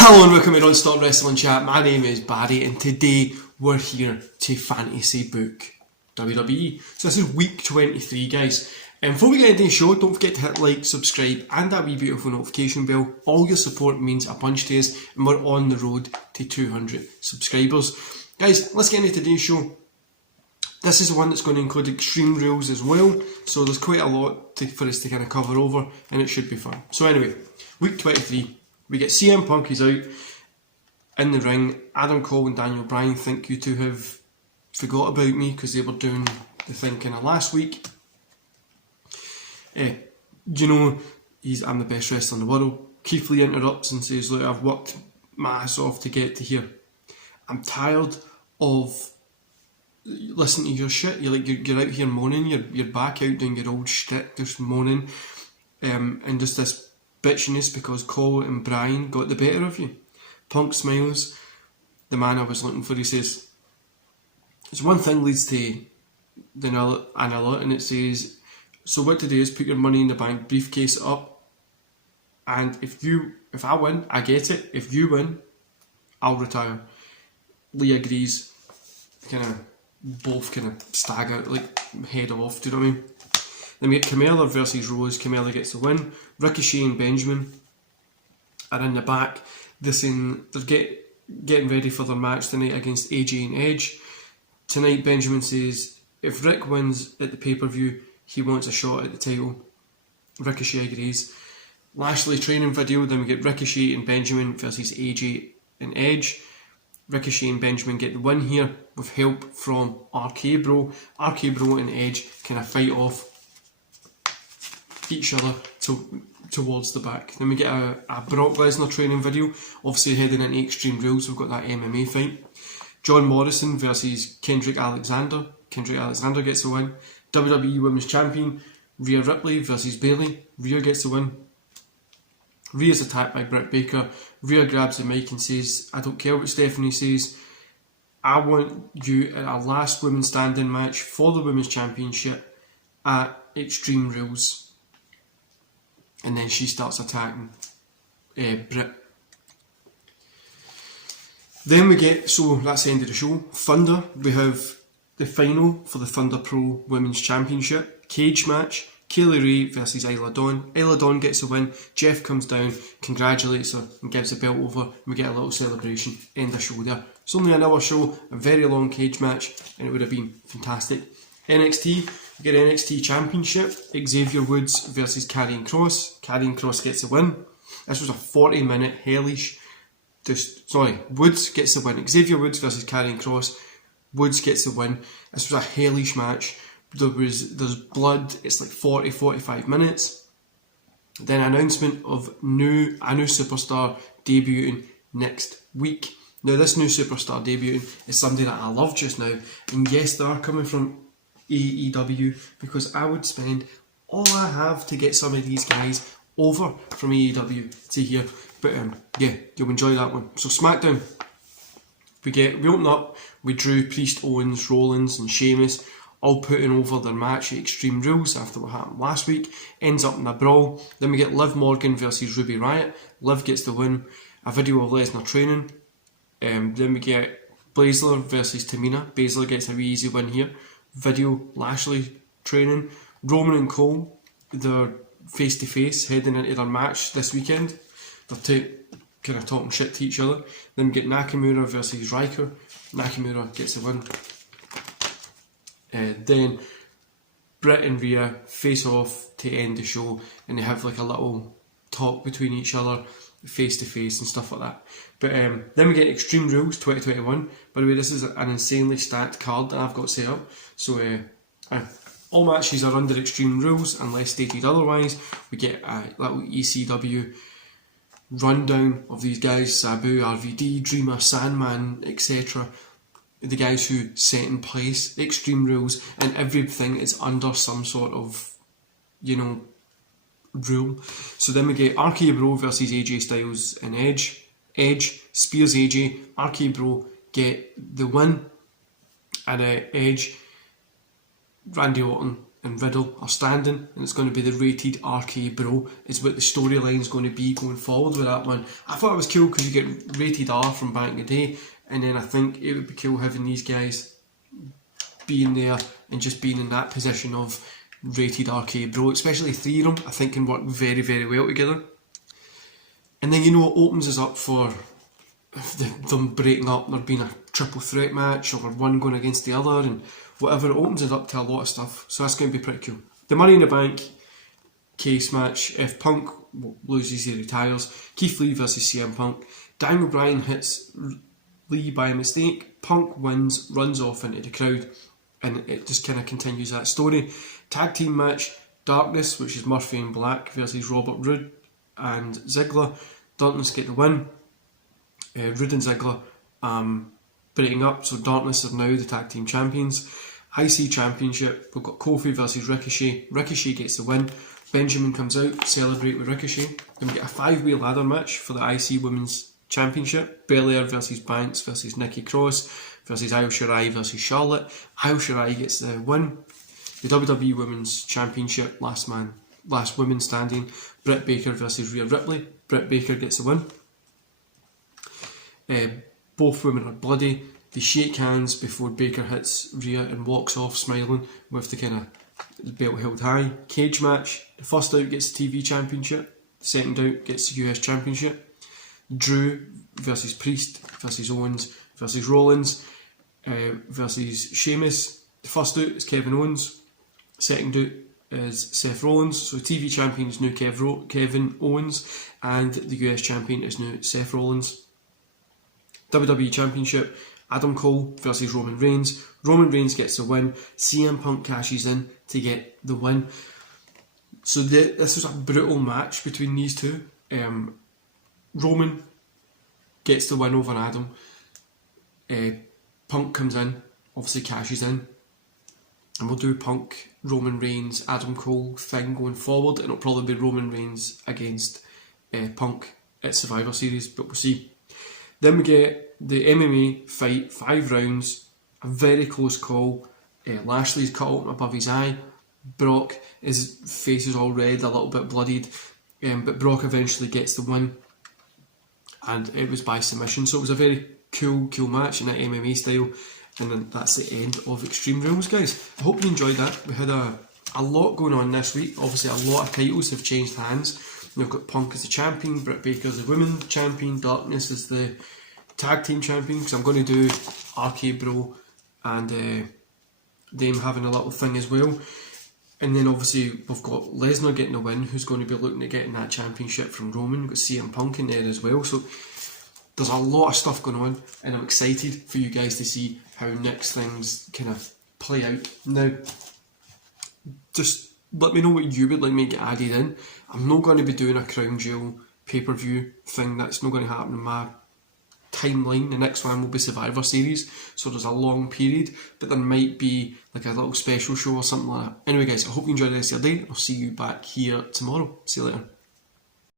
Hello and welcome to Non-Stop Wrestling Chat. My name is Barry and today we're here to fantasy book WWE. So this is week 23, guys. And before we get into the show, don't forget to hit like, subscribe and that wee beautiful notification bell. All your support means a bunch to us and we're on the road to 200 subscribers. Guys, let's get into today's show. This is the one that's going to include Extreme Rules as well, so there's quite a lot for us to kind of cover over and it should be fun. So anyway, week 23. We get CM Punk, he's out in the ring. Adam Cole and Daniel Bryan think you two have forgot about me because they were doing the thing kind of last week. I'm the best wrestler in the world. Keith Lee interrupts and says, look, I've worked my ass off to get to here. I'm tired of listening to your shit. You're out here moaning, you're back out doing your old shit, just moaning, and just this bitchiness because Cole and Bryan got the better of you. Punk smiles. The man I was looking for, he says, it's one thing leads to another, and it says, so what to do is put your money in the bank briefcase up, and if I win, I get it. If you win, I'll retire. Lee agrees. Both stagger, head off, do you know what I mean? Then we get Carmella versus Rose. Carmella gets the win. Ricochet and Benjamin are in the back. They're getting ready for their match tonight against AJ and Edge. Tonight, Benjamin says if Rick wins at the pay-per-view, he wants a shot at the title. Ricochet agrees. Lashley training video. Then we get Ricochet and Benjamin versus AJ and Edge. Ricochet and Benjamin get the win here with help from RK Bro. RK Bro and Edge kind of fight off each other towards the back. Then we get a Brock Lesnar training video, obviously heading into Extreme Rules. We've got that MMA fight. John Morrison versus Kendrick Alexander. Kendrick Alexander gets the win. WWE Women's Champion Rhea Ripley versus Bayley. Rhea gets the win. Rhea's attacked by Britt Baker. Rhea grabs the mic and says, I don't care what Stephanie says, I want you at our last women's standing match for the Women's Championship at Extreme Rules. And then she starts attacking Britt. Then we get, so that's the end of the show. Thunder, we have the final for the Thunder Pro Women's Championship. Cage match, Kaylee Ray versus Isla Dawn. Isla Dawn gets the win. Jeff comes down, congratulates her and gives the belt over. And we get a little celebration. End the show there. It's only an hour show, a very long cage match, and it would have been fantastic. NXT, we get NXT Championship. Xavier Woods versus Karrion Kross. Karrion Kross gets the win. This was a 40-minute hellish. Woods gets the win. Xavier Woods versus Karrion Kross. Woods gets the win. This was a hellish match. There's blood. It's 40-45 minutes. Then announcement of a new superstar debuting next week. Now this new superstar debuting is somebody that I love just now, and yes, they are coming from AEW because I would spend all I have to get some of these guys over from AEW to here. But yeah, you'll enjoy that one. So SmackDown, we open up with Drew, Priest, Owens, Rollins and Sheamus all putting over their match at Extreme Rules after what happened last week. Ends up in a brawl. Then we get Liv Morgan versus Ruby Riott. Liv gets the win. A video of Lesnar training. Then we get Baszler versus Tamina. Baszler gets a wee easy win here. Video Lashley training. Roman and Cole, they're face to face heading into their match this weekend. They're kind of talking shit to each other. Then we get Nakamura versus Riker. Nakamura gets the win. Then Britt and Rhea face off to end the show, and they have a little talk between each other, face to face and stuff like that. But then we get Extreme Rules 2021. By the way, this is an insanely stacked card that I've got set up. So all matches are under Extreme Rules unless stated otherwise. We get a little ECW rundown of these guys: Sabu, RVD, Dreamer, Sandman, etc. The guys who set in place Extreme Rules, and everything is under some sort of, rule. So then we get RK Bro versus AJ Styles and Edge. Edge spears AJ. RK Bro get the win, and Edge, Randy Orton and Riddle are standing, and it's going to be the rated RK Bro is what the storyline's going to be going forward with that one. I thought it was cool because you get rated R from back in the day, and then I think it would be cool having these guys being there and just being in that position of rated RK Bro, especially 3 of them, I think can work very, very well together. And then, you know, it opens us up for them breaking up, there being a triple threat match, or one going against the other, and whatever. It opens it up to a lot of stuff, so that's going to be pretty cool. The Money in the Bank case match, if Punk loses, he retires. Keith Lee versus CM Punk. Daniel Bryan hits Lee by mistake, Punk wins, runs off into the crowd, and it just kind of continues that story. Tag team match, Darkness, which is Murphy and Black versus Robert Roode and Ziggler. Darkness get the win. Roode and Ziggler breaking up, so Darkness are now the tag team champions. IC Championship, we've got Kofi versus Ricochet. Ricochet gets the win. Benjamin comes out, celebrate with Ricochet. Then we get a 5-way ladder match for the IC Women's Championship. Belair versus Banks versus Nikki Cross versus Io Shirai versus Charlotte. Io Shirai gets the win. The WWE Women's Championship, last woman standing. Britt Baker versus Rhea Ripley. Britt Baker gets the win. Both women are bloody. They shake hands before Baker hits Rhea and walks off smiling with the kind of belt held high. Cage match. The first out gets the TV Championship. The second out gets the US Championship. Drew versus Priest versus Owens versus Rollins versus Sheamus. The first out is Kevin Owens. Second out is Seth Rollins. So TV Champion is now Kevin Owens, and the US Champion is now Seth Rollins. WWE Championship, Adam Cole versus Roman Reigns. Roman Reigns gets the win. CM Punk cashes in to get the win. So this was a brutal match between these two. Roman gets the win over Adam. Punk comes in, obviously cashes in. And we'll do Punk, Roman Reigns, Adam Cole thing going forward. And it'll probably be Roman Reigns against Punk at Survivor Series, but we'll see. Then we get the MMA fight, 5 rounds, a very close call. Lashley's cut open above his eye. Brock, his face is all red, a little bit bloodied, but Brock eventually gets the win, and it was by submission. So it was a very cool match in that MMA style, and then that's the end of Extreme Rules, guys. I hope you enjoyed that. We had a lot going on this week. Obviously, a lot of titles have changed hands. We've got Punk as the champion, Britt Baker as the women champion, Darkness as the tag team champion, because I'm going to do RK Bro and them having a little thing as well. And then obviously we've got Lesnar getting the win, who's going to be looking at getting that championship from Roman. We've got CM Punk in there as well. So there's a lot of stuff going on, and I'm excited for you guys to see how next things kind of play out. Now, just let me know what you would like me to get added in. I'm not going to be doing a Crown Jewel pay-per-view thing. That's not going to happen in my timeline. The next one will be Survivor Series, so there's a long period, but there might be like a little special show or something like that. Anyway guys, I hope you enjoyed the rest of your day. I'll see you back here tomorrow. See you later.